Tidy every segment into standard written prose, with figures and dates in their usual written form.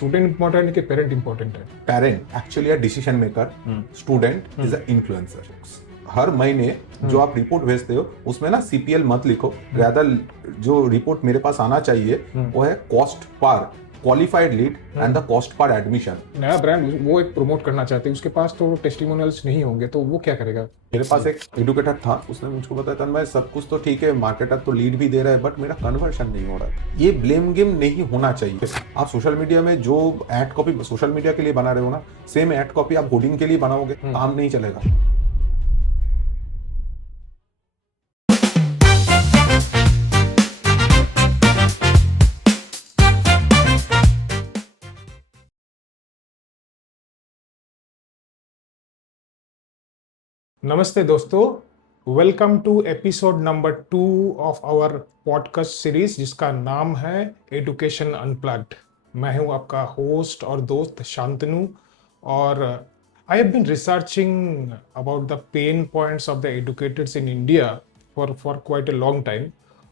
Student important है कि parent important है? Parent actually decision maker, student is a influencer. हर महीने जो आप रिपोर्ट भेजते हो उसमें ना सीपीएल मत लिखो, ज्यादा जो रिपोर्ट मेरे पास आना चाहिए वो है cost per qualified lead and the cost per admission. नया ब्रांड वो एक प्रमोट करना चाहते हैं, उसके पास तो टेस्टिमोनियल्स नहीं होंगे, तो वो क्या करेगा? मेरे पास एक एडुकेटर था, उसने मुझको बताया था मैं सब कुछ तो ठीक है, मार्केटर तो लीड भी दे रहा है, बट मेरा कन्वर्शन नहीं हो रहा है। ये ब्लेम गेम नहीं होना चाहिए। आप सोशल मीडिया में जो एड कॉपी सोशल मीडिया के लिए बना रहे हो ना, सेम एड कॉपी आप होर्डिंग के लिए बनाओगे, काम नहीं चलेगा। नमस्ते दोस्तों, welcome to episode number 2 of our podcast series जिसका नाम है एडुकेशन अनप्लग्ड। मैं हूं आपका होस्ट और दोस्त शांतनु, और I have been researching about the pain points of the educators in India for quite a long time.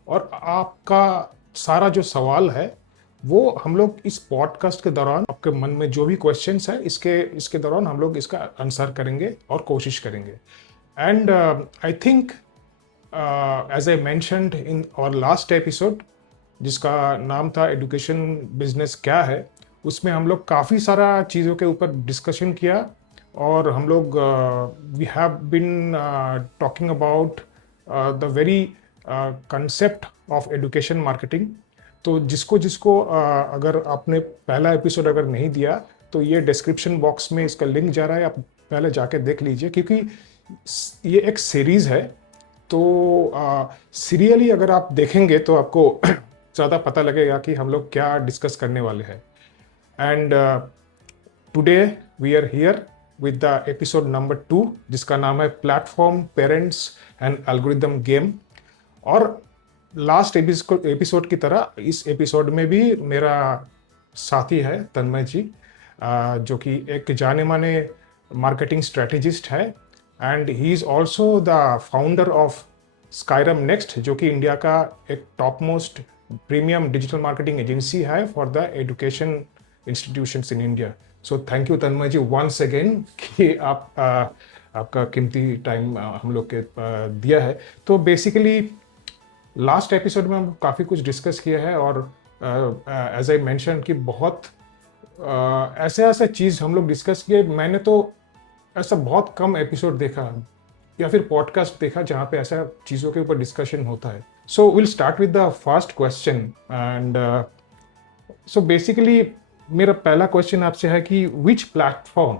और आपका सारा जो सवाल है वो हम लोग इस पॉडकास्ट के दौरान, आपके मन में जो भी क्वेश्चंस है इसके दौरान हम लोग इसका आंसर करेंगे और कोशिश करेंगे। And I think as I mentioned in our last episode जिसका नाम था एजुकेशन बिजनेस क्या है, उसमें हम लोग काफ़ी सारा चीज़ों के ऊपर डिस्कशन किया, और हम लोग we have been talking about the very concept of education marketing. तो जिसको अगर आपने पहला एपिसोड अगर नहीं दिया तो ये डिस्क्रिप्शन बॉक्स में इसका लिंक जा रहा है, आप पहले जाके देख लीजिए, क्योंकि ये एक सीरीज़ है। तो सीरियली अगर आप देखेंगे तो आपको ज़्यादा पता लगेगा कि हम लोग क्या डिस्कस करने वाले हैं। And today we are here with the episode number 2 जिसका नाम है platform, parents and algorithm game. और लास्ट एपिसोड की तरह इस एपिसोड में भी मेरा साथी है तन्मय जी, जो कि एक जाने माने मार्केटिंग स्ट्रेटेजिस्ट है, and he is also the founder of Skyrum next, जो कि इंडिया का एक top most premium digital marketing agency है for the education institutions in India. So thank you Tanmay ji once again कि आप आपका कीमती टाइम हम लोग के दिया है। तो बेसिकली लास्ट एपिसोड में हम काफ़ी कुछ डिस्कस किया है, और एज आई मेंशन कि बहुत ऐसे चीज़ हम लोग डिस्कस किए। मैंने तो ऐसा बहुत कम एपिसोड देखा या फिर पॉडकास्ट देखा जहाँ पे ऐसा चीज़ों के ऊपर डिस्कशन होता है। So will start with the first question. And so basically मेरा पहला क्वेश्चन आपसे है कि विच प्लेटफॉर्म,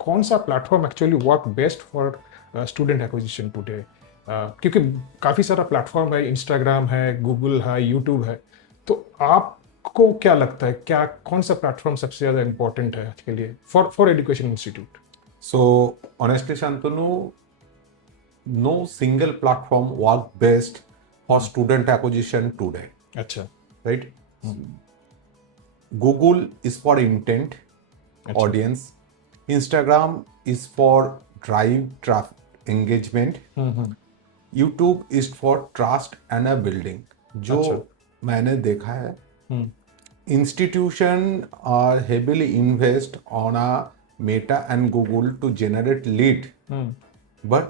कौन सा platform actually work best for student acquisition today? क्योंकि काफ़ी सारा प्लेटफॉर्म है, इंस्टाग्राम है, गूगल है, यूट्यूब है। तो आपको क्या लगता है, क्या कौन सा प्लेटफॉर्म सबसे ज़्यादा इम्पोर्टेंट है आज के लिए for education institute? So honestly Shantanu, no single platform work best for student acquisition today. अच्छा, right? Google is for intent, audience. Instagram is for drive traffic engagement. YouTube is for trust and a building. जो मैंने देखा है, institution are heavily invest on a Meta and Google to generate lead, but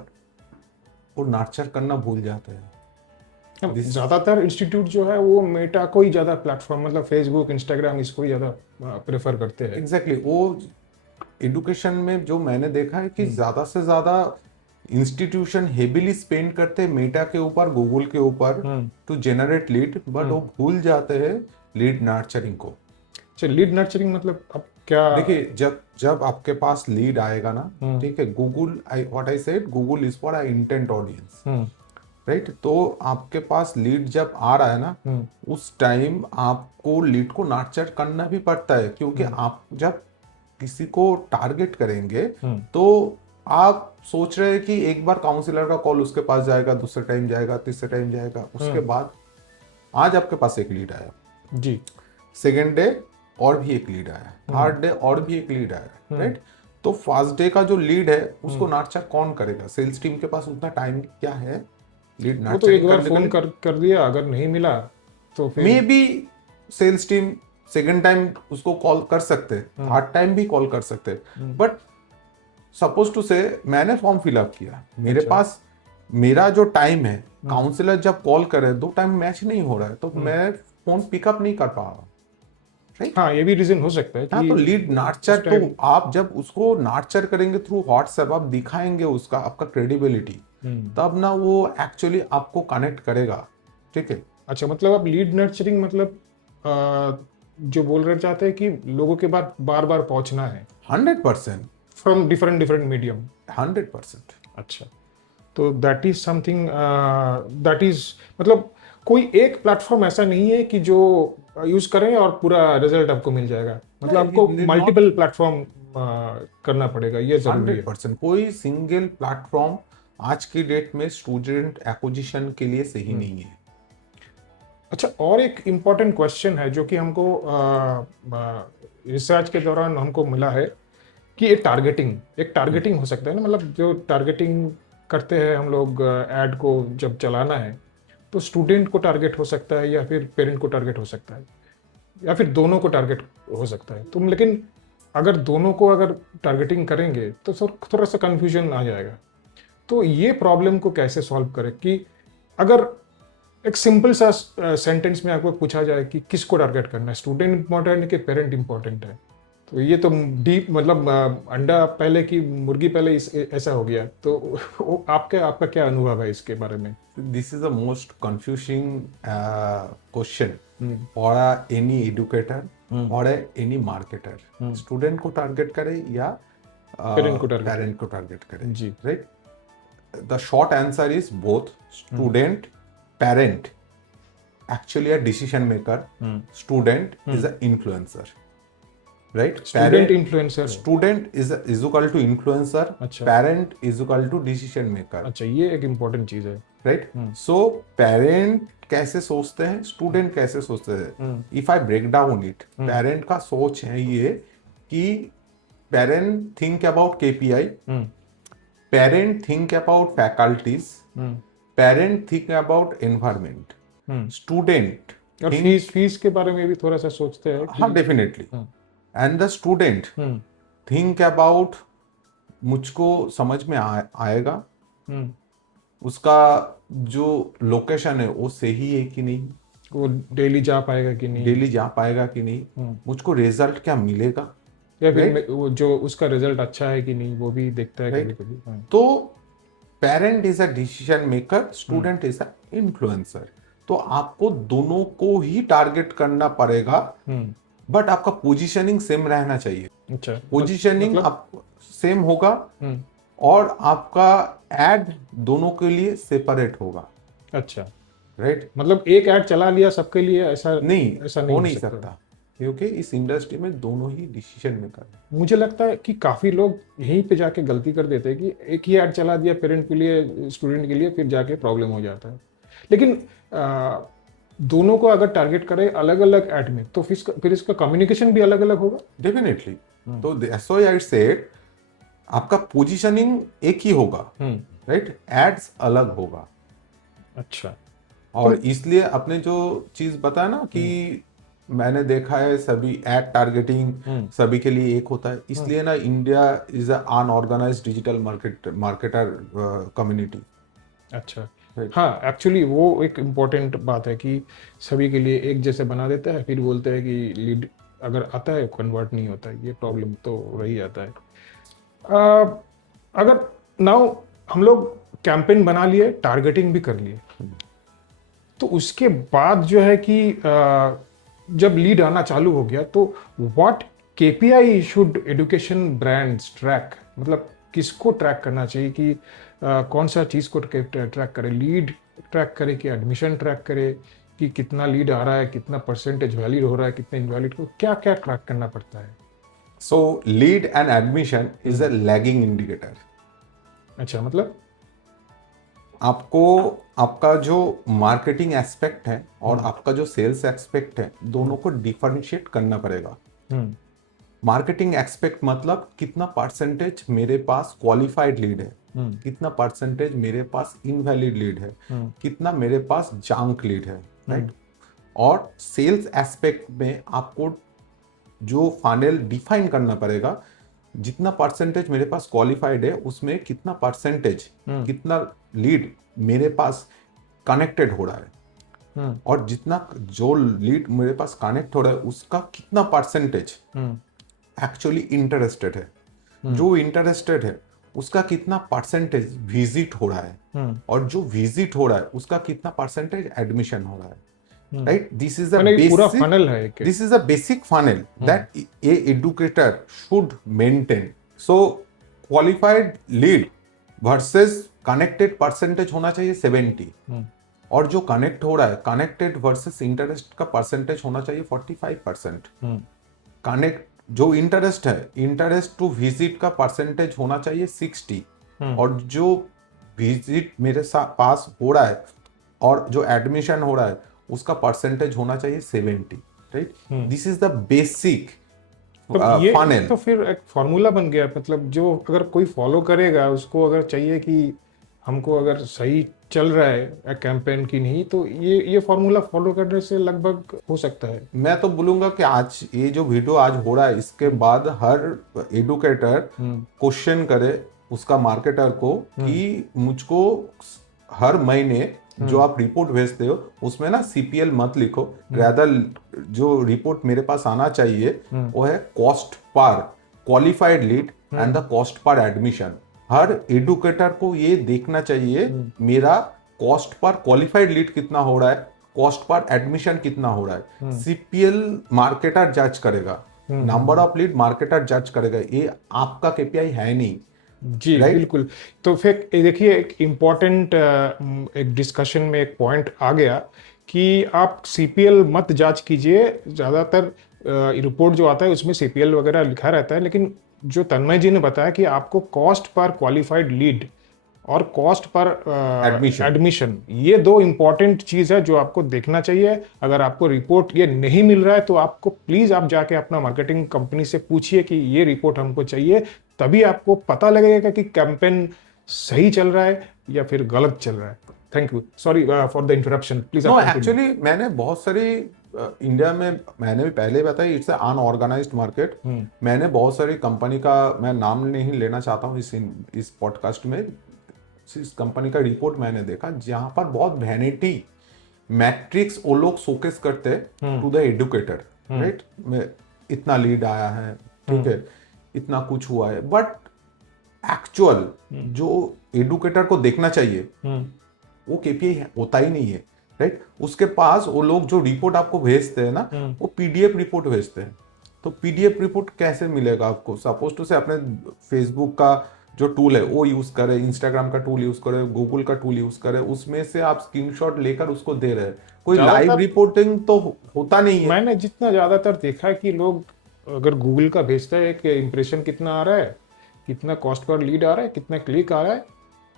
वो nurture करना भूल जाते हैं। ज़्यादातर इंस्टीट्यूट जो है वो मेटा को ही ज़्यादा प्लेटफॉर्म, मतलब फेसबुक, इंस्टाग्राम, इसको ही ज़्यादा प्रेफर करते हैं। एग्जैक्टली वो एडुकेशन में जो मैंने देखा है कि ज़्यादा से ज़्यादा इंस्टीट्यूशन हेवीली स्पेंड करते हैं मेटा के ऊपर, गूगल के ऊपर टू जेनरेट लीड, बट वो भूल जाते हैं लीड नर्चरिंग को। लीड नर्चरिंग मतलब अब क्या? देखिए जब आपके पास लीड आएगा ना, ठीक है, Google what I said, Google is for intent audience, right? तो आपके पास लीड जब आ रहा है ना, उस टाइम आपको लीड को नर्चर करना भी पड़ता है, क्योंकि आप जब किसी को टारगेट करेंगे तो आप सोच रहे हैं कि एक बार काउंसलर का कॉल उसके पास जाएगा, दूसरे टाइम जाएगा, तीसरे टाइम जाएगा, उसके बाद आज आपके पास एक लीड आया जी, सेकेंड डे और भी एक लीड आया, थर्ड डे और भी एक लीड आया, राइट? तो फर्स्ट डे का जो लीड है उसको नर्चर कौन करेगा? सेल्स टीम के पास उतना टाइम क्या है लीड नर्चर? वो तो एक बार फोन कर दिया, अगर नहीं मिला तो फिर maybe sales team second time उसको कॉल कर सकते हैं, थर्ड टाइम भी कॉल कर सकते हैं। बट सपोज टू से मैंने फॉर्म फिलअप किया, मेरे पास मेरा जो टाइम है, काउंसलर जब कॉल करे 2 टाइम मैच नहीं हो रहा है, तो मैं फोन पिकअप नहीं कर पा रहा हूँ। हाँ, ये भी रीजन हो सकता है हाँ, कि तो लीड नार्चर, तो आप जब उसको नार्चर करेंगे थ्रू व्हाट्सएप, आप दिखाएंगे उसका आपका क्रेडिबिलिटी, तब ना वो एक्चुअली आपको कनेक्ट करेगा। ठीक है। अच्छा, मतलब आप लीड नर्चरिंग मतलब जो बोल रहे चाहते हैं कि लोगों के बाद बार बार पहुंचना है 100%। From different medium. 100%। अच्छा, तो that is something, that is मतलब कोई एक प्लेटफॉर्म ऐसा नहीं है कि जो यूज करें और पूरा रिजल्ट आपको मिल जाएगा, मतलब आपको मल्टीपल प्लेटफॉर्म करना पड़ेगा, ये जरूरी है। 100%। कोई सिंगल प्लेटफॉर्म आज की डेट में स्टूडेंट एक्विजिशन के लिए सही नहीं है। अच्छा, और एक इम्पॉर्टेंट क्वेश्चन है जो कि हमको रिसर्च के दौरान हमको मिला है कि एक टारगेटिंग हो सकता है ना, मतलब जो टारगेटिंग करते हैं हम लोग ऐड को जब चलाना है, तो स्टूडेंट को टारगेट हो सकता है या फिर पेरेंट को टारगेट हो सकता है या फिर दोनों को टारगेट हो सकता है। तुम लेकिन अगर दोनों को अगर टारगेटिंग करेंगे तो थोड़ा सा कन्फ्यूजन आ जाएगा। तो ये प्रॉब्लम को कैसे सॉल्व करें कि अगर एक सिंपल सा सेंटेंस में आपको पूछा जाए कि किसको टारगेट करना है, स्टूडेंट इंपॉर्टेंट है कि पेरेंट इंपॉर्टेंट है, तो ये तो डीप मतलब अंडा पहले की मुर्गी पहले ऐसा हो गया। तो आपका क्या अनुभव है इसके बारे में? This is the most confusing question for any educator और एनी मार्केटर। स्टूडेंट को टारगेट करे या पेरेंट को टारगेट करे जी, right. The short answer is both. Student, parent actually a decision maker, student is an influencer, right? Student influencer, student is equal to influencer, अच्छा, parent is equal to decision maker, अच्छा, ये एक important चीज है, right? So parent कैसे सोचते हैं, student कैसे सोचते हैं, if I break down it, parent का सोच है ये कि parent think about KPI, parent think about faculties, parent think about environment, student और फीस के बारे में भी थोड़ा सा सोचते हैं कि हाँ definitely, and the student think about मुझको समझ में आएगा, उसका जो लोकेशन है वो सही है कि नहीं, वो डेली जा पाएगा कि नहीं, मुझको रिजल्ट क्या मिलेगा, या फिर वो जो उसका रिजल्ट अच्छा है कि नहीं वो भी देखता है कभी कभी। तो parent is a decision maker, student is a influencer. तो आपको दोनों को ही टारगेट करना पड़ेगा, बट आपका पोजीशनिंग सेम रहना चाहिए। अच्छा, पोजीशनिंग आप सेम होगा और आपका एड दोनों के लिए सेपरेट होगा। अच्छा, राइट। मतलब एक ऐड चला लिया सबके लिए, ऐसा नहीं हो नहीं सकता, क्योंकि इस इंडस्ट्री में दोनों ही डिसीजन मेकर हैं। मुझे लगता है कि काफी लोग यहीं पे जाके गलती कर देते हैं कि एक ही ऐड चला दिया पेरेंट के लिए, स्टूडेंट के लिए, फिर जाके प्रॉब्लम हो जाता है। लेकिन दोनों को अगर टारगेट करें अलग अलग ऐड में, तो फिर इसका कम्युनिकेशन भी अलग अलग होगा डेफिनेटली। तो दैट्स व्हाई आई सेड आपका पोजीशनिंग एक ही होगा, राइट, एड्स अलग होगा। अच्छा, और इसलिए आपने जो चीज बताया ना कि मैंने देखा है सभी एड टारगेटिंग सभी के लिए एक होता है, इसलिए ना India is a unorganised digital marketer community. अच्छा, हाँ, एक्चुअली वो एक इम्पोर्टेंट बात है कि सभी के लिए एक जैसे बना देता है, फिर बोलते हैं कि लीड अगर आता है कन्वर्ट नहीं होता है, ये प्रॉब्लम तो रही आता है। अगर नाउ हम लोग कैंपेन बना लिए, टारगेटिंग भी कर लिए, तो उसके बाद जो है कि जब लीड आना चालू हो गया, तो what KPI should education brands track, मतलब किसको ट्रैक करना चाहिए कि कौन सा चीज़ को ट्रैक करे, लीड ट्रैक करे कि एडमिशन ट्रैक करे, कि कितना लीड आ रहा है, कितना परसेंटेज वैलिड हो रहा है, कितना इनवैलिड को क्या क्या ट्रैक करना पड़ता है? सो lead and admission is a lagging indicator. अच्छा, मतलब आपको आपका जो मार्केटिंग एस्पेक्ट है और आपका जो सेल्स एस्पेक्ट है, दोनों को डिफरेंशिएट करना पड़ेगा। मार्केटिंग एस्पेक्ट मतलब कितना परसेंटेज मेरे पास क्वालिफाइड लीड है, कितना परसेंटेज मेरे पास इनवैलिड लीड है, कितना मेरे पास जंक लीड है, राइट। और सेल्स एस्पेक्ट में आपको जो फाइनल डिफाइन करना पड़ेगा, जितना परसेंटेज मेरे पास क्वालिफाइड है उसमें कितना परसेंटेज, कितना लीड मेरे पास कनेक्टेड हो रहा है, और जितना जो लीड मेरे पास कनेक्ट हो रहा है उसका कितना परसेंटेज एक्चुअली इंटरेस्टेड है, जो इंटरेस्टेड है उसका कितना परसेंटेज विजिट हो रहा है, और जो विजिट हो रहा है उसका कितना परसेंटेज एडमिशन हो रहा है, right? This is a पूरा basic, funnel है एक। this is a basic funnel that a educator should maintain. So qualified lead versus connected percentage होना चाहिए 70, और जो कनेक्ट हो रहा है कनेक्टेड वर्सेस इंटरेस्ट का परसेंटेज होना चाहिए 45%। कनेक्ट जो इंटरेस्ट है, इंटरेस्ट टू विजिट का परसेंटेज होना चाहिए 60, और जो विजिट मेरे साथ पास हो रहा है और जो एडमिशन हो रहा है उसका परसेंटेज होना चाहिए 70, right? This is the basic funnel. तो फिर एक फॉर्मूला बन गया, मतलब जो अगर कोई फॉलो करेगा उसको अगर चाहिए कि हमको अगर सही चल रहा है कैंपेन की नहीं, तो ये फॉर्मूला फॉलो करने से लगभग हो सकता है। मैं तो बोलूंगा कि आज ये जो वीडियो आज हो रहा है इसके बाद हर एडुकेटर क्वेश्चन करे उसका मार्केटर को कि मुझको हर महीने जो आप रिपोर्ट भेजते हो उसमें ना सीपीएल मत लिखो, रादर जो रिपोर्ट मेरे पास आना चाहिए वो है cost per qualified lead and the cost per admission. Her educator को ये देखना चाहिए मेरा कॉस्ट पर क्वालिफाइड लीड कितना हो रहा है, कॉस्ट पर एडमिशन कितना हो रहा है। सीपीएल मार्केटर जज करेगा, नंबर ऑफ लीड मार्केटर जज करेगा, ये आपका केपीआई है नहीं। जी बिल्कुल। तो फिर देखिए एक इम्पॉर्टेंट एक डिस्कशन में एक पॉइंट आ गया कि आप सीपीएल मत जांच कीजिए। ज़्यादातर रिपोर्ट जो आता है उसमें सीपीएल वगैरह लिखा रहता है, लेकिन जो तन्मय जी ने बताया कि आपको कॉस्ट पर क्वालिफाइड लीड और कॉस्ट पर एडमिशन, ये दो इम्पॉर्टेंट चीज़ है जो आपको देखना चाहिए। अगर आपको रिपोर्ट ये नहीं मिल रहा है तो आपको प्लीज़ आप जाके अपना मार्केटिंग कंपनी से पूछिए कि ये रिपोर्ट हमको चाहिए, तभी आपको पता लगेगा कि कैंपेन सही चल रहा है या फिर गलत चल रहा है। Thank you, sorry for the interruption, please. No, actually मैंने बहुत सारी इंडिया में मैंने भी पहले बताया इट्स अनऑर्गेनाइज्ड मार्केट। मैंने बहुत सारी कंपनी का मैं नाम नहीं लेना चाहता हूँ इस पॉडकास्ट में, इस कंपनी का रिपोर्ट मैंने देखा जहां पर बहुत वैनिटी मैट्रिक्स वो लोग शोकेस करते हैं टू द एडुकेटर, राइट? इतना लीड आया है, ठीक है, इतना कुछ हुआ है, बट एक्चुअल जो एडुकेटर को देखना चाहिए वो केपीआई होता ही नहीं है, राइट? उसके पास वो लोग जो रिपोर्ट आपको भेजते हैं ना वो पीडीएफ रिपोर्ट भेजते हैं। तो पीडीएफ रिपोर्ट कैसे मिलेगा आपको? सपोज टू से अपने फेसबुक का जो टूल है वो यूज करे, इंस्टाग्राम का टूल यूज करे, गूगल का टूल यूज करे, उसमें से आप स्क्रीनशॉट लेकर उसको दे रहे हैं। कोई लाइव रिपोर्टिंग तो होता नहीं है। मैंने जितना ज्यादातर देखा है कि लोग अगर गूगल का भेजता है कि इंप्रेशन कितना आ रहा है, कितना कॉस्ट पर लीड आ रहा है, कितना क्लिक आ रहा है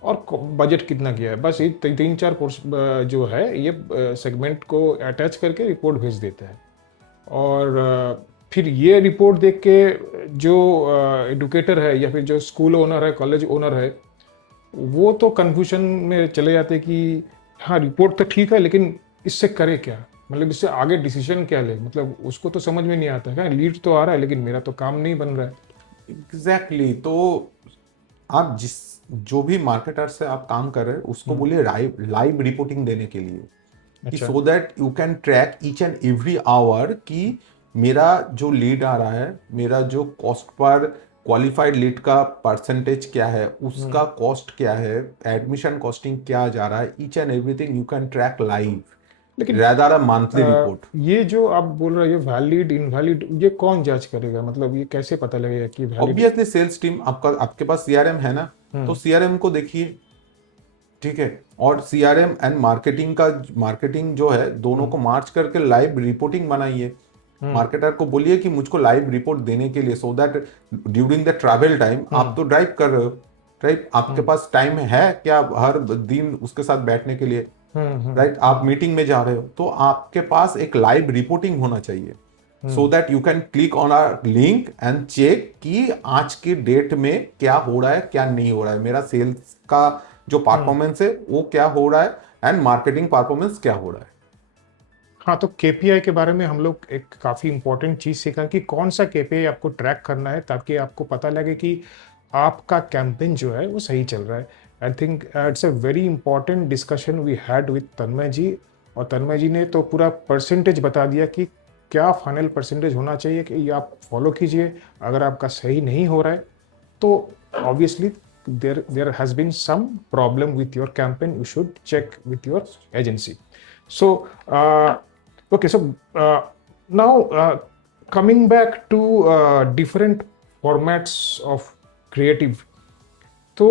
और बजट कितना किया है, बस ये 3-4 कोर्स जो है ये सेगमेंट को अटैच करके रिपोर्ट भेज देता है। और फिर ये रिपोर्ट देख के जो एडुकेटर है या फिर जो स्कूल ओनर है, कॉलेज ओनर है, वो तो कन्फ्यूजन में चले जाते कि हाँ रिपोर्ट तो ठीक है लेकिन इससे करे क्या, मतलब इससे आगे डिसीजन क्या ले, मतलब उसको तो समझ में नहीं आता है, लीड तो आ रहा है लेकिन मेरा तो काम नहीं बन रहा है। एग्जैक्टली। तो आप जो भी मार्केटर से आप काम कर रहे हैं उसको बोलिए लाइव रिपोर्टिंग देने के लिए, अच्छा। सो that you can track each and every hour कि मेरा जो लीड आ रहा है, मेरा जो कॉस्ट पर क्वालिफाइड लीड का परसेंटेज क्या है, उसका कॉस्ट क्या है, एडमिशन कॉस्टिंग क्या जा रहा है, each and everything you can track live, लेकिन rather a monthly report। ये जो आप बोल रहे हो वैलिड इनवैलिड, ये कौन जांच करेगा, मतलब ये कैसे पता लगेगा कि वैलिड? ऑब्वियसली सेल्स टीम आपके पास सीआरएम है ना, तो सीआरएम को देखिए, ठीक है, और सीआरएम एंड मार्केटिंग जो है दोनों को मार्च करके लाइव रिपोर्टिंग बनाइए। मार्केटर को बोलिए कि मुझको लाइव रिपोर्ट देने के लिए, so that during the travel time आप तो ड्राइव कर रहे हो, राइट? आपके पास टाइम है क्या हर दिन उसके साथ बैठने के लिए, राइट? आप मीटिंग में जा रहे हो तो आपके पास एक लाइव रिपोर्टिंग होना चाहिए, so that you can click on a link and check कि आज की डेट में क्या हो रहा है, क्या नहीं हो रहा है, मेरा सेल्स का जो परफॉर्मेंस है वो क्या हो रहा है एंड मार्केटिंग परफॉर्मेंस क्या हो रहा है। हाँ, तो केपीआई के बारे में हम लोग एक काफ़ी इंपॉर्टेंट चीज़ सीखा कि कौन सा केपीआई आपको ट्रैक करना है ताकि आपको पता लगे कि आपका कैंपेन जो है वो सही चल रहा है। I think it's a very important discussion we had with Tanmay ji, और तन्मय जी ने तो पूरा परसेंटेज बता दिया कि क्या फाइनल परसेंटेज होना चाहिए कि ये आप फॉलो कीजिए। अगर आपका सही नहीं हो रहा है तो obviously there has been some problem with your campaign. You should check with your agency. So okay, so now coming back to different formats of creative. तो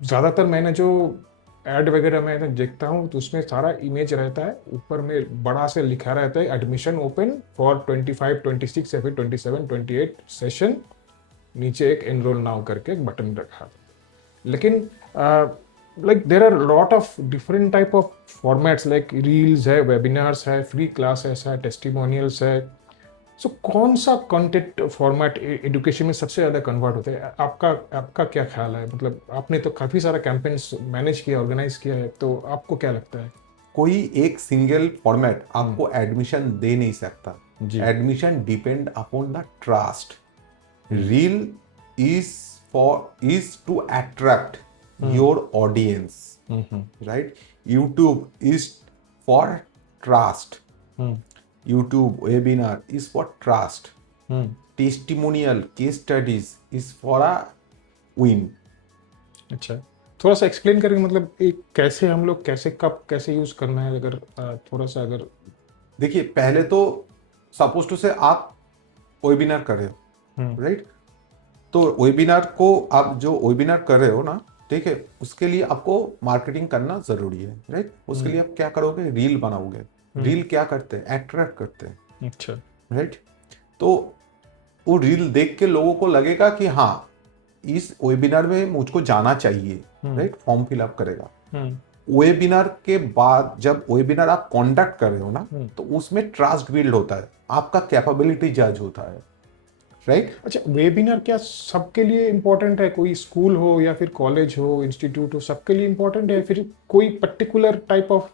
ज़्यादातर मैंने जो ऐड वगैरह में देखता हूँ तो उसमें सारा इमेज रहता है, ऊपर में बड़ा से लिखा रहता है एडमिशन ओपन फॉर 25, 26 या फिर 27, 28 सेशन, नीचे एक एनरोल नाउ करके एक बटन रखा था। लेकिन like there are lot of different type of formats, like reels है, वेबिनार्स है, फ्री क्लासेस है, टेस्टिमोनियल्स है। सो कौन सा कंटेंट फॉर्मेट एजुकेशन में सबसे ज़्यादा कन्वर्ट होता है? आपका क्या ख्याल है? मतलब आपने तो काफ़ी सारा कैंपेन्स मैनेज किया, ऑर्गेनाइज किया है, तो आपको क्या लगता है? कोई एक सिंगल फॉर्मेट आपको एडमिशन दे नहीं सकता। Admission depend upon the trust. Reel is to attract your audience, right? YouTube is for trust. YouTube webinar is for trust. Testimonial case studies is for a win. अच्छा, थोड़ा सा explain करेंगे, मतलब एक कैसे हम लोग कैसे कब कैसे यूज करना है, अगर थोड़ा सा अगर। देखिए, पहले तो सपोज टू से आप वेबिनार कर रहे हो, राइट? तो वेबिनार को आप जो वेबिनार कर रहे हो ना, ठीक है, उसके लिए आपको मार्केटिंग करना जरूरी है, राइट? उसके लिए आप क्या करोगे? रील बनाओगे। रील क्या करते हैं? अट्रैक्ट करते हैं। अच्छा, राइट? तो वो रील देख के लोगों को लगेगा कि हाँ, इस वेबिनार में मुझको जाना चाहिए, राइट? फॉर्म फिलअप करेगा। वेबिनार के बाद जब वेबिनार आप कॉन्डक्ट कर रहे हो ना, तो उसमें ट्रस्ट बिल्ड होता है, आपका कैपेबिलिटी जज होता है, राइट? अच्छा, वेबिनार क्या सबके लिए इम्पोर्टेंट है? कोई स्कूल हो या फिर कॉलेज हो, इंस्टीट्यूट हो, सबके लिए इम्पोर्टेंट है, फिर कोई पर्टिकुलर टाइप ऑफ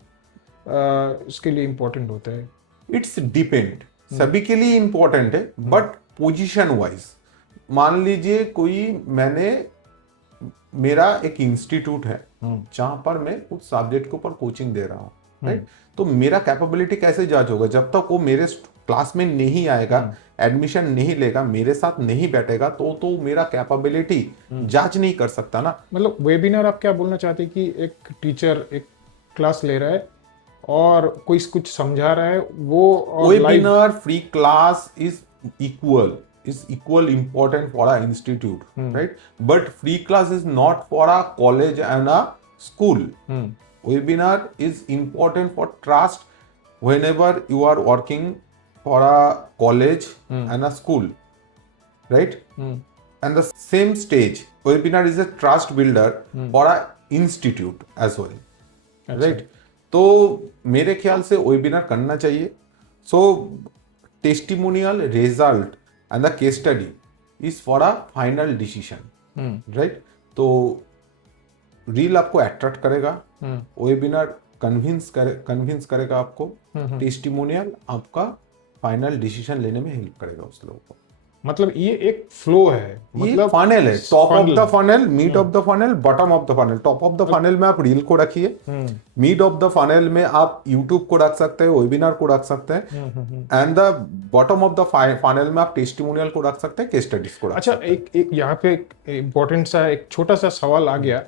इसके लिए इम्पोर्टेंट होता है? इट्स डिपेंड, सभी के लिए इम्पोर्टेंट है, बट पोजीशन वाइज। मान लीजिए मेरा एक इंस्टीट्यूट है जहां पर मैं उस सब्जेक्ट के ऊपर कोचिंग दे रहा हूँ, राइट? तो मेरा कैपेबिलिटी कैसे जज होगा? जब तक वो मेरे क्लास में नहीं आएगा, एडमिशन नहीं लेगा, मेरे साथ नहीं बैठेगा, तो मेरा कैपेबिलिटी जज नहीं कर सकता ना। मतलब वेबिनार आप क्या बोलना चाहते हैं कि एक टीचर एक क्लास ले रहा है और कोई कुछ समझा रहा है, वो webinar free class is equal important for our institute, right? But free class is not for a college and a school. Webinar is important for trust whenever you are working for a college and a school, right? And the same stage, webinar is a trust builder for a institute as well, right? तो मेरे ख्याल से webinar करना चाहिए। So testimonial result and the case study is for a final decision, right? तो reel आपको attract करेगा, webinar convince करेगा आपको, टेस्टिमोनियल आपका फाइनल डिसीजन लेने में हेल्प करेगा उस लोगों को। मतलब ये एक फ्लो है, मतलब फनल है, top of the funnel, mid of the funnel, bottom of the funnel. Top of the funnel में आप रील को रखिए, मिड ऑफ द फनल में आप यूट्यूब को रख सकते हैं, वेबिनार को रख सकते हैं, and the bottom of the funnel में आप टेस्टिमोनियल को रख सकते हैं, केस स्टडीज को रख सकते हैं। अच्छा, एक यहाँ पे एक इम्पोर्टेंट सा एक छोटा सा सवाल आ गया।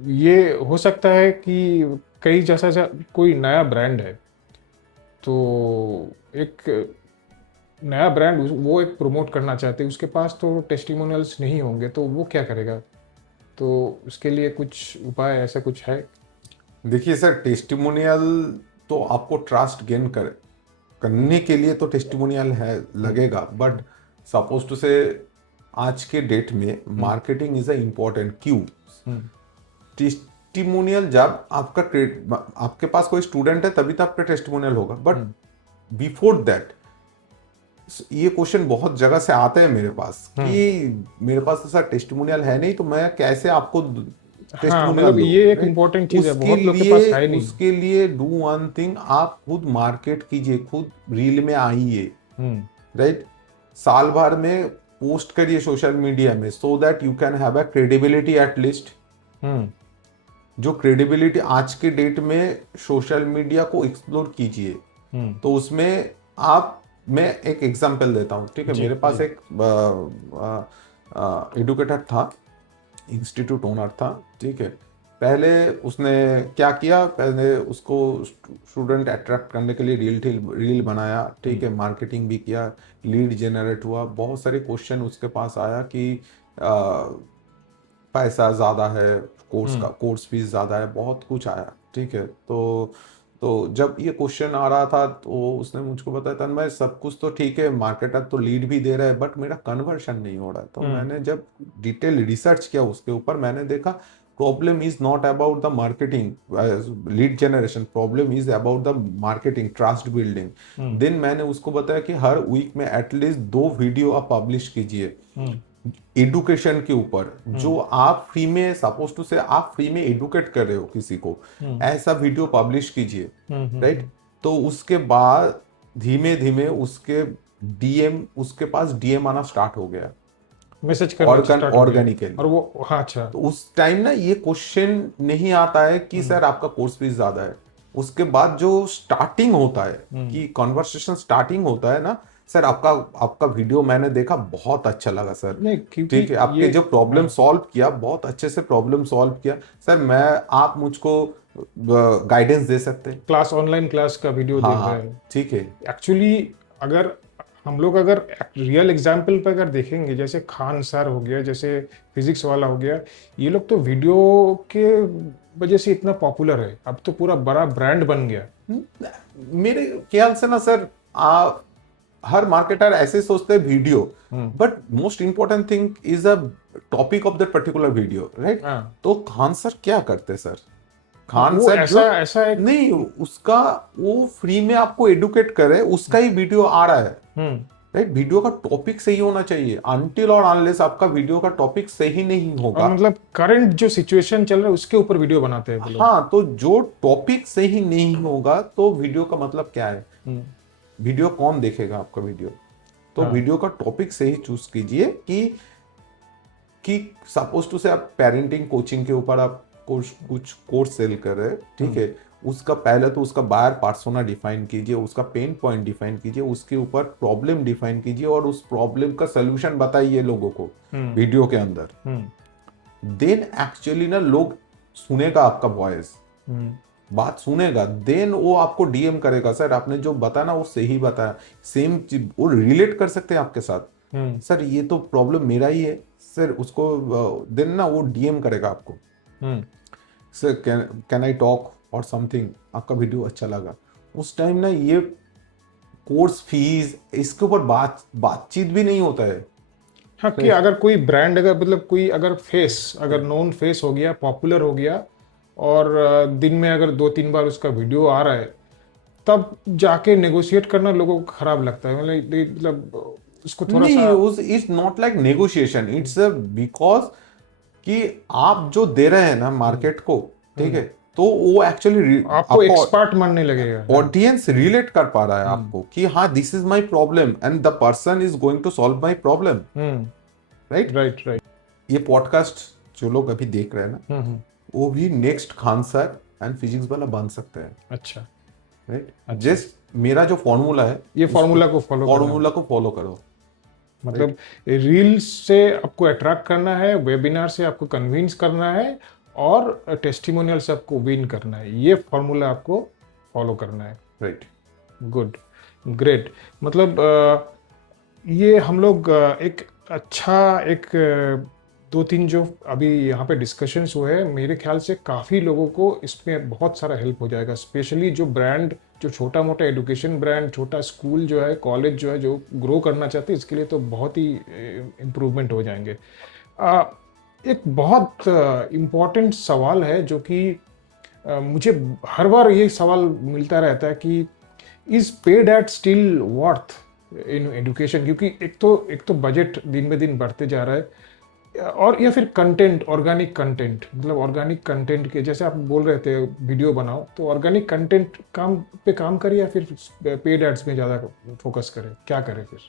ये हो सकता है कि कई जैसा कोई नया ब्रांड है, तो एक नया ब्रांड वो एक प्रमोट करना चाहते हैं, उसके पास तो टेस्टिमोनियल्स नहीं होंगे, तो वो क्या करेगा? तो उसके लिए कुछ उपाय ऐसा कुछ है? देखिए सर, टेस्टिमोनियल तो आपको ट्रस्ट गेन करने के लिए तो टेस्टिमोनियल है लगेगा, बट सपोज टू से आज के डेट में मार्केटिंग इज अ इम्पोर्टेंट। क्यों? टेस्टिमोनियल जब आपके पास कोई स्टूडेंट है तभी तो आपका टेस्टिमोनियल होगा, बट बिफोर दैट ये क्वेश्चन बहुत जगह से आते हैं मेरे पास कि मेरे पास तो सर टेस्टिमोनियल है नहीं, तो मैं कैसे आपको हाँ, मतलब लो, ये एक right? इम्पोर्टेंट चीज है, बहुत लोग के पास है नहीं। उसके लिए डू वन थिंग, आप खुद मार्केट कीजिए, खुद रील में आइए, हम्म राइट? साल भर में पोस्ट करिए सोशल मीडिया में, so that you can have a credibility at least. Hmm जो क्रेडिबिलिटी आज के डेट में, सोशल मीडिया को एक्सप्लोर कीजिए। हम्म तो उसमें आप, मैं एक एग्जांपल देता हूँ, ठीक है? जी मेरे पास जी। एक एडुकेटर था, इंस्टीट्यूट ओनर था, ठीक है? पहले उसने क्या किया, पहले उसको स्टूडेंट अट्रैक्ट करने के लिए रील बनाया, ठीक है? मार्केटिंग भी किया, लीड जनरेट हुआ, बहुत सारे क्वेश्चन उसके पास आया कि पैसा ज़्यादा है, कोर्स फीस ज़्यादा है, बहुत कुछ आया, ठीक है? तो जब ये क्वेश्चन आ रहा था तो उसने मुझको बताया था, मैं सब कुछ तो ठीक है, मार्केटर तो लीड भी दे रहा है, बट मेरा कन्वर्शन नहीं हो रहा है। तो मैंने जब डिटेल रिसर्च किया उसके ऊपर, मैंने देखा problem is not about the marketing lead generation, problem is about the marketing trust building. Then मैंने उसको बताया कि हर वीक में एटलीस्ट 2 वीडियो आप पब्लिश कीजिए एडुकेशन के ऊपर, जो आप फ्री में, सपोज टू से आप फ्री में एडुकेट कर रहे हो किसी को, ऐसा वीडियो पब्लिश कीजिए, राइट? तो उसके बाद धीमे धीमे उसके पास डीएम आना स्टार्ट हो गया, मैसेज करना स्टार्ट हो गया। ऑर्गेनिकली। और वो, हाँ अच्छा। तो उस टाइम ना ये क्वेश्चन नहीं आता है कि सर आपका कोर्स फीस ज्यादा है। उसके बाद जो स्टार्टिंग होता है, कि कॉन्वर्सेशन स्टार्टिंग होता है ना, सर आपका आपका वीडियो मैंने देखा, बहुत अच्छा लगा सर, नहीं, क्योंकि ठीक है? आपके जो प्रॉब्लम सॉल्व किया, बहुत अच्छे से प्रॉब्लम सॉल्व किया सर, मैं, आप मुझको गाइडेंस दे सकते हैं? क्लास, ऑनलाइन क्लास का वीडियो हाँ देख हाँ, रहे हैं। ठीक है। एक्चुअली अगर हम लोग अगर रियल एग्जाम्पल पे अगर देखेंगे, जैसे खान सर हो गया, जैसे फिजिक्स वाला हो गया, ये लोग तो वीडियो के वजह से इतना पॉपुलर है, अब तो पूरा बड़ा ब्रांड बन गया। मेरे ख्याल से ना सर, हर मार्केटर ऐसे सोचते हैं video, but most important thing is a topic of that particular video, right? हाँ तो खान सर क्या करते सर? हाँ, खान वो सर जो, ऐसा ऐसा एक नहीं, उसका, वो फ्री में आपको एडुकेट करे, उसका ही वीडियो आ रहा है, राइट? वीडियो का टॉपिक सही होना चाहिए, अनटिल और अनलेस आपका वीडियो का टॉपिक सही नहीं और होगा। मतलब करंट जो सिचुएशन चल रहा है उसके ऊपर वीडियो बनाते हैं वो लोग। हाँ, तो जो टॉपिक सही नहीं होगा तो वीडियो का मतलब क्या है? वीडियो कौन देखेगा आपका वीडियो? तो हाँ। वीडियो का टॉपिक सही चूज कीजिए, कि सपोज टू से आप पेरेंटिंग कोचिंग के ऊपर आप कुछ कोर्स सेल कर रहे हैं, ठीक है? उसका पहले तो उसका बायर पर्सोना डिफाइन कीजिए, उसका पेन पॉइंट डिफाइन कीजिए, उसके ऊपर प्रॉब्लम डिफाइन कीजिए, और उस प्रॉब्लम का सोल्यूशन बताइए लोगों को वीडियो के अंदर। देन एक्चुअली ना लोग सुनेगा आपका वॉइस, बात सुनेगा, देन वो आपको डीएम करेगा, सर आपने जो बताया ना वो सही बताया, सेम चीज वो रिलेट कर सकते हैं आपके साथ, सर ये तो प्रॉब्लम मेरा ही है सर, उसको देन ना वो डीएम करेगा आपको, सर कैन आई टॉक और समथिंग, आपका वीडियो अच्छा लगा। उस टाइम ना ये कोर्स फीस इसके ऊपर बातचीत भी नहीं होता है। हाँ, कि अगर कोई ब्रांड, अगर मतलब कोई अगर फेस, अगर नोन फेस हो गया, पॉपुलर हो गया, और दिन में अगर 2-3 बार उसका वीडियो आ रहा है, तब जाके नेगोशिएट करना लोगों को खराब लगता है। मतलब उसको थोड़ा नहीं, सा, उस it's not like negotiation, it's because कि आप जो दे रहे हैं ना मार्केट को, ठीक है? तो वो एक्चुअली आपको एक्सपर्ट मानने लगेगा। ऑडियंस रिलेट कर पा रहा है आपको, कि हाँ this is my problem and the person is going to solve my problem, right? Right right. ये पॉडकास्ट जो लोग अभी देख रहे हैं ना, वो भी next Khan sir and Physics Wallah बन सकते हैं, अच्छा, राइट? जस्ट मेरा जो फॉर्मूला है, ये फॉर्मूला को फॉलो करो। मतलब रील्स से आपको अट्रैक्ट करना है, वेबिनार से आपको कन्विंस करना है, और टेस्टिमोनियल से आपको विन करना है, ये फॉर्मूला आपको फॉलो करना है। Right, good, great. मतलब ये हम लोग एक अच्छा, एक 2-3 जो अभी यहाँ पे डिस्कशंस हुए हैं, मेरे ख्याल से काफ़ी लोगों को इसमें बहुत सारा हेल्प हो जाएगा, स्पेशली जो ब्रांड, जो छोटा मोटा एजुकेशन ब्रांड, छोटा स्कूल जो है, कॉलेज जो है, जो ग्रो करना चाहते हैं, इसके लिए तो बहुत ही इम्प्रूवमेंट हो जाएंगे। एक बहुत इम्पॉर्टेंट सवाल है जो कि मुझे हर बार ये सवाल मिलता रहता है कि is paid ad still worth in education? क्योंकि एक तो बजट दिन ब दिन बढ़ते जा रहा है, और या फिर कंटेंट, ऑर्गेनिक कंटेंट, मतलब ऑर्गेनिक कंटेंट के जैसे आप बोल रहे थे वीडियो बनाओ, तो ऑर्गेनिक कंटेंट काम करे या फिर पेड एड्स में ज़्यादा फोकस करे, क्या करे फिर?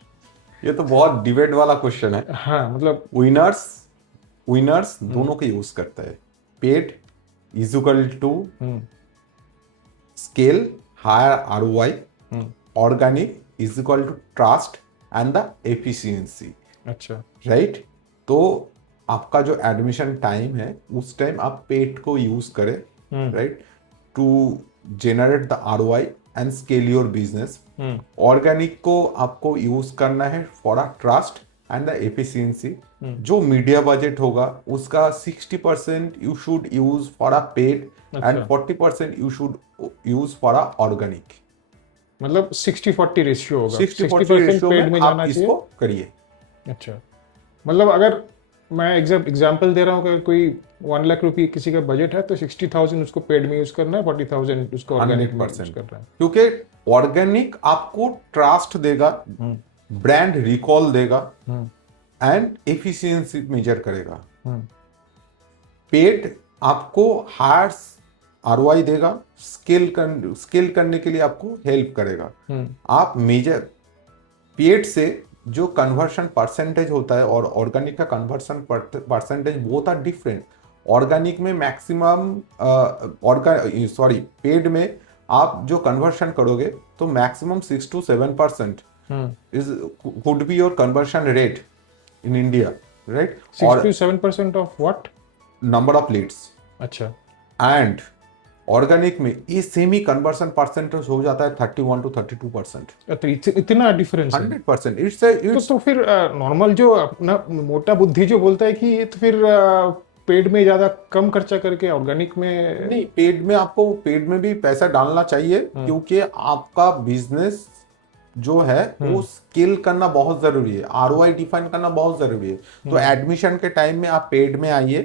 ये तो बहुत डिबेट वाला क्वेश्चन है। हाँ मतलब विनर्स दोनों के यूज करता है। Paid is equal to scale, higher ROI, organic is equal to trust and the efficiency. अच्छा, राइट। तो आपका जो एडमिशन टाइम है उस टाइम आप पेड को यूज करें, right, to generate the ROI and scale your business. Organic को आपको यूज करना है for a trust and the efficiency. जो मीडिया बजट होगा उसका 60% you should use for a paid and 40% you should use for a organic. मतलब 60-40 ratio होगा, 60-40 ratio paid में जाना आप चाहिए। इसको करिए। अच्छा, मतलब अगर मैं एग्जाम्पल दे रहा हूँ कि कोई 1 लाख रुपये किसी का बजट है तो 60,000 उसको पेड में यूज करना है, 40,000 उसको ऑर्गेनिक में यूज करना है। क्योंकि ऑर्गेनिक आपको ट्रस्ट देगा, ब्रांड रिकॉल देगा एंड एफिशिएंसी मेजर करेगा। पेड आपको हायर ROI देगा, स्केल करने के लिए आपको हेल्प करेगा। आप मेजर पेड से जो कन्वर्शन परसेंटेज होता है और ऑर्गेनिक का conversion percentage both are different. Organic में मैक्सिमम पेड में आप जो कन्वर्शन करोगे तो maximum 6 to 7% is would be your conversion rate in India, right. 6 to 7% of what? Number of leads. अच्छा, एंड ऑर्गेनिक में ये सेमी कन्वर्शन परसेंटेज हो जाता है 31 to 32%। तो इतना डिफरेंस है? 100%। इट्स तो फिर नॉर्मल जो अपना मोटा बुद्धि जो बोलता है कि ये तो फिर पेड में ज्यादा कम खर्चा करके ऑर्गेनिक में नहीं, पेड में भी पैसा डालना चाहिए, क्योंकि आपका बिजनेस जो है वो स्केल करना बहुत जरूरी है, ROI डिफाइन करना बहुत जरूरी है। तो एडमिशन के टाइम में आप पेड में आइए,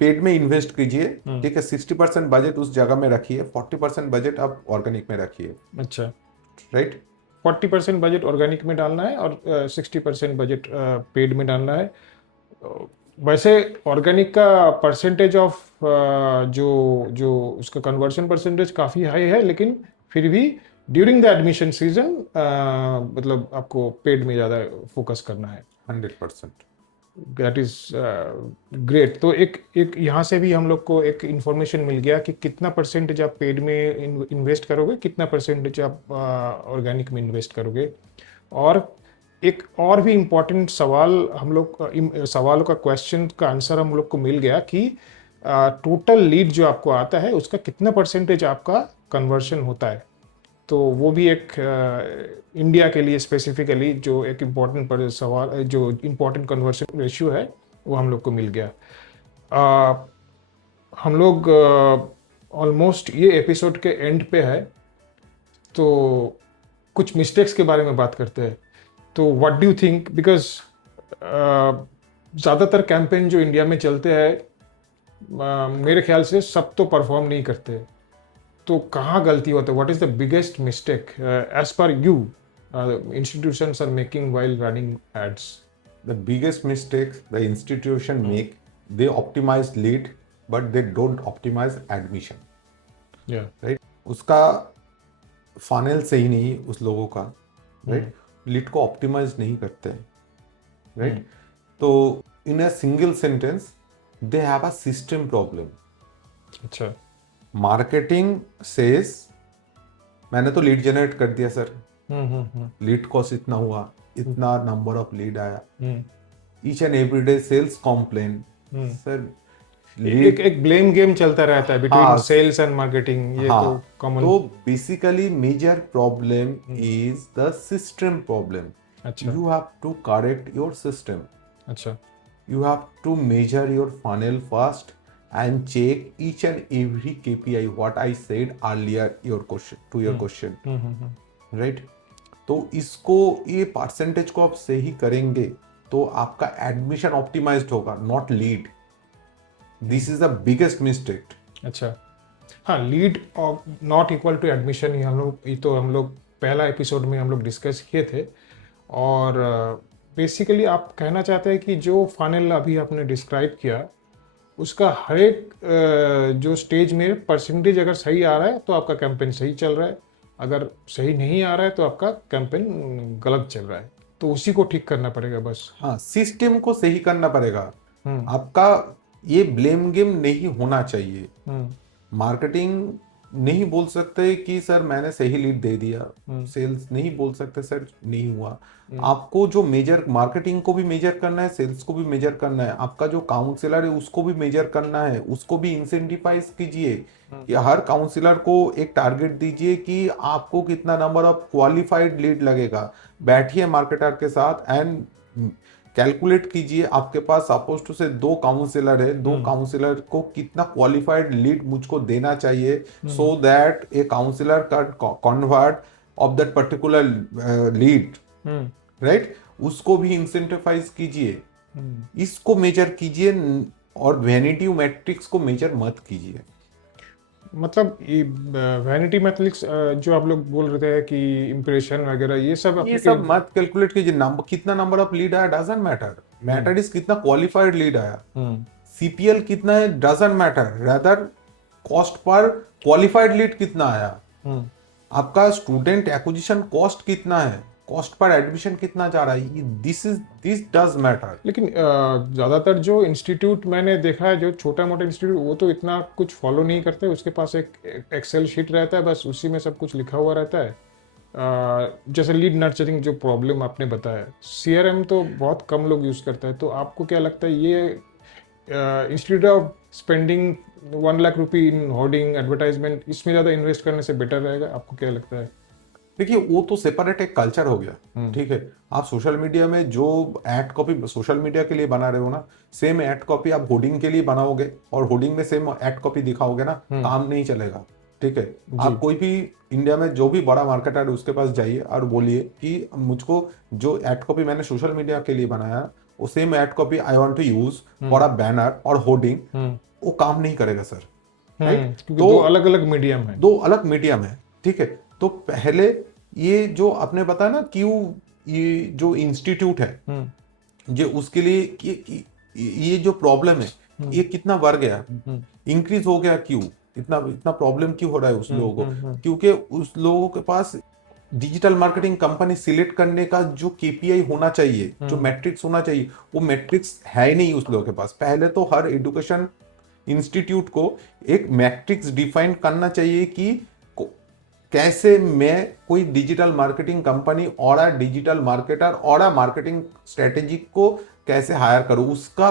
पेड में इन्वेस्ट कीजिए, ठीक है। 60% बजट उस जगह में रखिए, 40% बजट आप ऑर्गेनिक में रखिए। अच्छा, राइट। 40% बजट ऑर्गेनिक में डालना है और 60% बजट पेड में डालना है। वैसे ऑर्गेनिक का परसेंटेज ऑफ जो जो उसका कन्वर्शन परसेंटेज काफ़ी हाई है, लेकिन फिर भी ड्यूरिंग द एडमिशन सीजन मतलब आपको पेड में ज़्यादा फोकस करना है। 100%। That is great. तो एक यहाँ से भी हम लोग को एक इंफॉर्मेशन मिल गया कि कितना परसेंटेज आप पेड में इन्वेस्ट करोगे, कितना परसेंटेज आप ऑर्गेनिक में इन्वेस्ट करोगे। और एक और भी इम्पोर्टेंट सवाल हम लोग सवालों का क्वेश्चन का आंसर हम लोग को मिल गया कि टोटल लीड जो आपको आता है उसका कितना परसेंटेज आपका कन्वर्शन होता है। तो वो भी एक इंडिया के लिए स्पेसिफिकली जो एक इम्पोर्टेंट सवाल, जो इम्पोर्टेंट कन्वर्शन रेशियो है, वो हम लोग को मिल गया। हम लोग ऑलमोस्ट ये एपिसोड के एंड पे है, तो कुछ मिस्टेक्स के बारे में बात करते हैं। तो what do you think, because ज़्यादातर कैंपेन जो इंडिया में चलते हैं मेरे ख्याल से सब तो परफॉर्म नहीं करते, तो कहाँ गलती होता है? What is the biggest mistake as per you institutions are making while running ads? The biggest mistake the institution make, they optimize lead but they don't optimize admission. Yeah. Right. उसका funnel सही नहीं उस लोगों का, right? Lead को optimize नहीं करते, right? तो in a single sentence they have a system problem. अच्छा, मार्केटिंग सेज मैंने तो लीड जनरेट कर दिया सर, लीड कॉस्ट इतना हुआ, इतना नंबर ऑफ लीड आया, each and every day sales complain. Sir एक ब्लेम गेम चलता रहता है बिटवीन सेल्स एंड मार्केटिंग, ये तो कॉमन। तो basically major problem is the system problem. अच्छा, you have to correct your system. अच्छा, you have to measure your funnel first and check each and every KPI what I said earlier your question right। तो इसको ये percentage को आप सही करेंगे तो आपका एडमिशन ऑप्टिमाइज्ड होगा, not lead. This is the biggest mistake. अच्छा, हाँ, lead not equal to admission, ये तो हम लोग पहला एपिसोड में हम लोग डिस्कस किए थे। और बेसिकली आप कहना चाहते हैं कि जो फाइनल अभी आपने डिस्क्राइब किया उसका हर एक जो स्टेज में परसेंटेज अगर सही आ रहा है तो आपका कैंपेन सही चल रहा है, अगर सही नहीं आ रहा है तो आपका कैंपेन गलत चल रहा है, तो उसी को ठीक करना पड़ेगा बस। हाँ, सिस्टम को सही करना पड़ेगा। हम्म आपका ये ब्लेम गेम नहीं होना चाहिए। हम्म मार्केटिंग नहीं बोल सकते कि सर मैंने सही लीड दे दिया, सेल्स नहीं बोल सकते सर नहीं हुआ। आपको जो मेजर, मार्केटिंग को भी मेजर करना है, सेल्स को भी मेजर करना है, आपका जो काउंसलर है उसको भी मेजर करना है, उसको भी इंसेंटिवाइज कीजिए कि हर काउंसलर को एक टारगेट दीजिए कि आपको कितना नंबर ऑफ क्वालिफाइड लीड लगेगा। बैठिए मार्केटर के साथ एंड कैलकुलेट कीजिए, आपके पास सपोज टू से 2 काउंसलर है, 2 काउंसलर को कितना क्वालिफाइड लीड मुझको देना चाहिए so that a counsellor can convert of that particular lead, right. उसको भी इंसेंटिवाइज कीजिए, इसको मेजर कीजिए और वैनिटी मैट्रिक्स को मेजर मत कीजिए। मतलब ये वैनिटी मैट्रिक्स जो आप लोग बोल रहे थे कि इंप्रेशन वगैरह ये सब मत कैलकुलेट कीजिए। नंबर, कितना नंबर ऑफ लीड आया डजंट मैटर, मैटर इज कितना क्वालिफाइड लीड आया। सीपीएल कितना है doesn't matter, rather cost per qualified lead कितना आया। आपका स्टूडेंट एक्विजिशन कॉस्ट कितना है, कॉस्ट पर एडमिशन कितना जा रहा है, दिस डज मैटर। लेकिन ज़्यादातर जो इंस्टीट्यूट मैंने देखा है, जो छोटा मोटा इंस्टीट्यूट, वो तो इतना कुछ फॉलो नहीं करते। उसके पास एक एक्सेल शीट रहता है, बस उसी में सब कुछ लिखा हुआ रहता है। जैसे लीड नर्चरिंग जो प्रॉब्लम आपने बताया, सीआरएम तो बहुत कम लोग यूज़ करते हैं। तो आपको क्या लगता है ये institute of spending 1 lakh rupee in hoarding advertisement, इसमें ज़्यादा इन्वेस्ट करने से बेटर रहेगा? आपको क्या लगता है? देखिए वो तो सेपरेट एक कल्चर हो गया, ठीक है। आप सोशल मीडिया में जो एड कॉपी सोशल मीडिया के लिए बना रहे हो ना, सेम एड कॉपी आप होर्डिंग के लिए बनाओगे और होर्डिंग में सेम एड कॉपी दिखाओगे ना, काम नहीं चलेगा, ठीक है। आप कोई भी इंडिया में जो भी बड़ा मार्केटर है उसके पास जाइए और बोलिए कि मुझको जो एड कॉपी मैंने सोशल मीडिया के लिए बनाया वो same ad copy I want to use for a banner और होर्डिंग, वो काम नहीं करेगा सर, राइट। क्योंकि दो अलग अलग मीडियम है, दो अलग मीडियम है, ठीक है। तो पहले ये जो आपने बताया ना क्यों ये जो इंस्टीट्यूट है जो उसके लिए ये जो प्रॉब्लम है ये कितना बढ़ गया, इंक्रीज हो गया, क्यों इतना प्रॉब्लम क्यों हो रहा है उस लोगों को, क्योंकि उस लोगों के पास डिजिटल मार्केटिंग कंपनी सिलेक्ट करने का जो केपीआई होना चाहिए, जो मैट्रिक्स होना चाहिए, वो मैट्रिक्स है ही नहीं उस लोगों के पास। पहले तो हर एजुकेशन इंस्टीट्यूट को एक मैट्रिक्स डिफाइन करना चाहिए कि कैसे मैं कोई डिजिटल मार्केटिंग कंपनी और डिजिटल मार्केटर और मार्केटिंग स्ट्रेटेजी को कैसे हायर करूं, उसका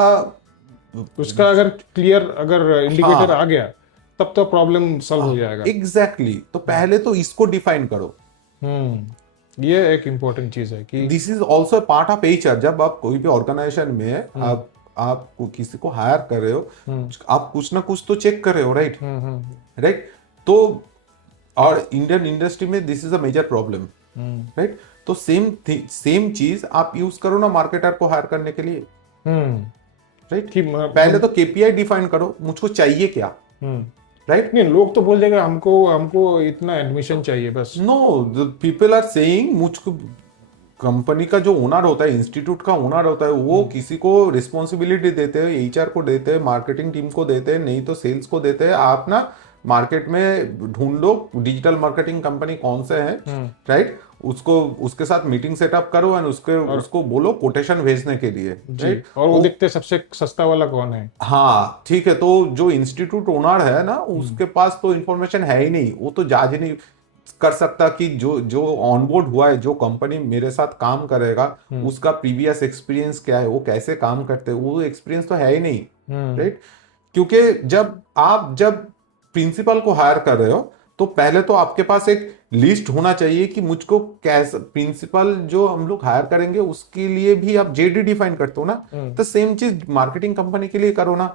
अगर क्लियर अगर इंडिकेटर आ गया तब तो प्रॉब्लम सॉल्व हो जाएगा। एग्जैक्टली तो पहले तो इसको डिफाइन करो। ये एक इम्पोर्टेंट चीज है कि this is also part of HR. जब आप कोई भी ऑर्गेनाइजेशन में आप किसी को हायर कर रहे हो, आप कुछ ना कुछ तो चेक कर रहे हो, राइट राइट। तो और इंडियन इंडस्ट्री में this is a major problem, right. तो सेम चीज आप यूज करो ना मार्केटर को हायर करने के लिए, राइट। पहले तो केपीआई डिफाइन करो, मुझको चाहिए क्या, राइट। नहीं, लोग तो बोल देगा हमको इतना एडमिशन चाहिए बस। No, the people are saying मुझको कंपनी का जो ओनर होता है, इंस्टीट्यूट का ओनर होता है, वो किसी को रिस्पॉन्सिबिलिटी देते हैं, एचआर को देते हैं, मार्केटिंग टीम को देते हैं, नहीं तो सेल्स को देते हैं, आप ना मार्केट में ढूंढो डिजिटल मार्केटिंग कंपनी कौन से हैं, राइट। उसको उसके साथ मीटिंग सेटअप करो और उसको बोलो कोटेशन भेजने के लिए, राइट। और वो देखते सबसे सस्ता वाला कौन है। हाँ ठीक है। तो जो इंस्टीट्यूट ओनर है ना उसके पास तो इंफॉर्मेशन है ही नहीं, वो तो जांच नहीं कर सकता कि जो ऑनबोर्ड हुआ है, जो कंपनी मेरे साथ काम करेगा उसका प्रीवियस एक्सपीरियंस क्या है, वो कैसे काम करते हैं, वो एक्सपीरियंस तो है ही नहीं, राइट। क्योंकि जब प्रिंसिपल को हायर कर रहे हो तो पहले तो आपके पास एक लिस्ट होना चाहिए कि मुझको कैसे प्रिंसिपल जो हम लोग हायर करेंगे उसके लिए भी आप जेडी डिफाइन करते हो ना, तो सेम चीज मार्केटिंग कंपनी के लिए करो ना।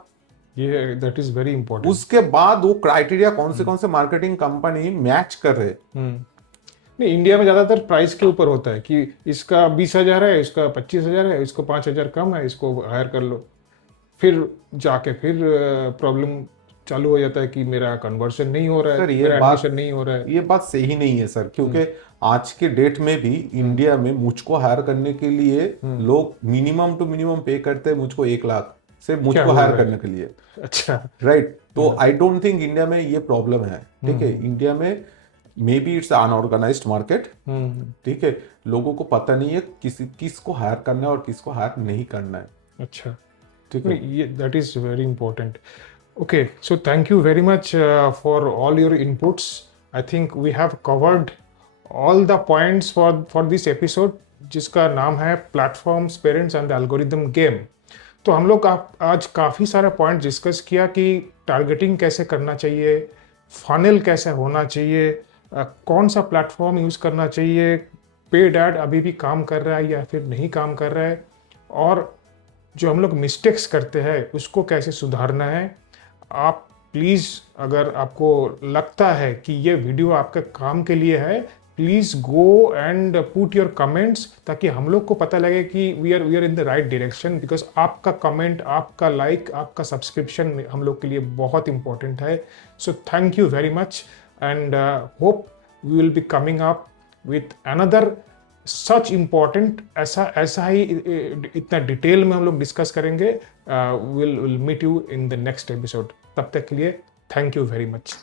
ये दैट इज वेरी इंपॉर्टेंट। उसके बाद वो क्राइटेरिया कौन से मार्केटिंग कंपनी मैच कर रहे। नहीं, इंडिया में ज्यादातर प्राइस के ऊपर होता है कि इसका 20,000 है, इसका 25,000 है, इसको 5,000 कम है, इसको हायर कर लो। फिर जाके प्रॉब्लम चालू हो जाता है कि मेरा कन्वर्शन नहीं हो रहा है, सर मेरा एडमिशन नहीं हो रहा है। ये बात सही नहीं है सर, क्योंकि आज के डेट में भी इंडिया में मुझको हायर करने के लिए लोग मिनिमम टू मिनिमम पे करते हैं मुझको 1 लाख सिर्फ क्या मुझको बोल हायर रहे हैं? करने के लिए। अच्छा। राइट, तो आई डोंट थिंक इंडिया में ये प्रॉब्लम है, ठीक है। इंडिया में may be it's unorganised market, ठीक है। लोगों को पता नहीं है किसको हायर करना है और किसको हायर नहीं करना है। अच्छा, ठीक है। ये that is very important. Okay, so thank you very much for all your inputs. I think we have covered all the points for this episode, जिसका नाम है Platforms, Parents and the Algorithm Game. तो हम लोग आज काफ़ी सारे point discuss किया कि टारगेटिंग कैसे करना चाहिए, फनल कैसे होना चाहिए, कौन सा प्लेटफॉर्म यूज़ करना चाहिए, पेड ऐड अभी भी काम कर रहा है या फिर नहीं काम कर रहा है, और जो हम लोग मिस्टेक्स करते हैं उसको कैसे सुधारना है. आप प्लीज़, अगर आपको लगता है कि ये वीडियो आपके काम के लिए है, please go and put your comments, ताकि हम लोग को पता लगे कि we are in the right direction. Because आपका कमेंट, आपका लाइक, आपका सब्सक्रिप्शन हम लोग के लिए बहुत इंपॉर्टेंट है. So thank you very much and hope we will be coming up with another such important. ऐसा ही इतना डिटेल में हम लोग डिस्कस करेंगे. Will meet you in the next episode. तब तक के लिए थैंक यू वेरी मच.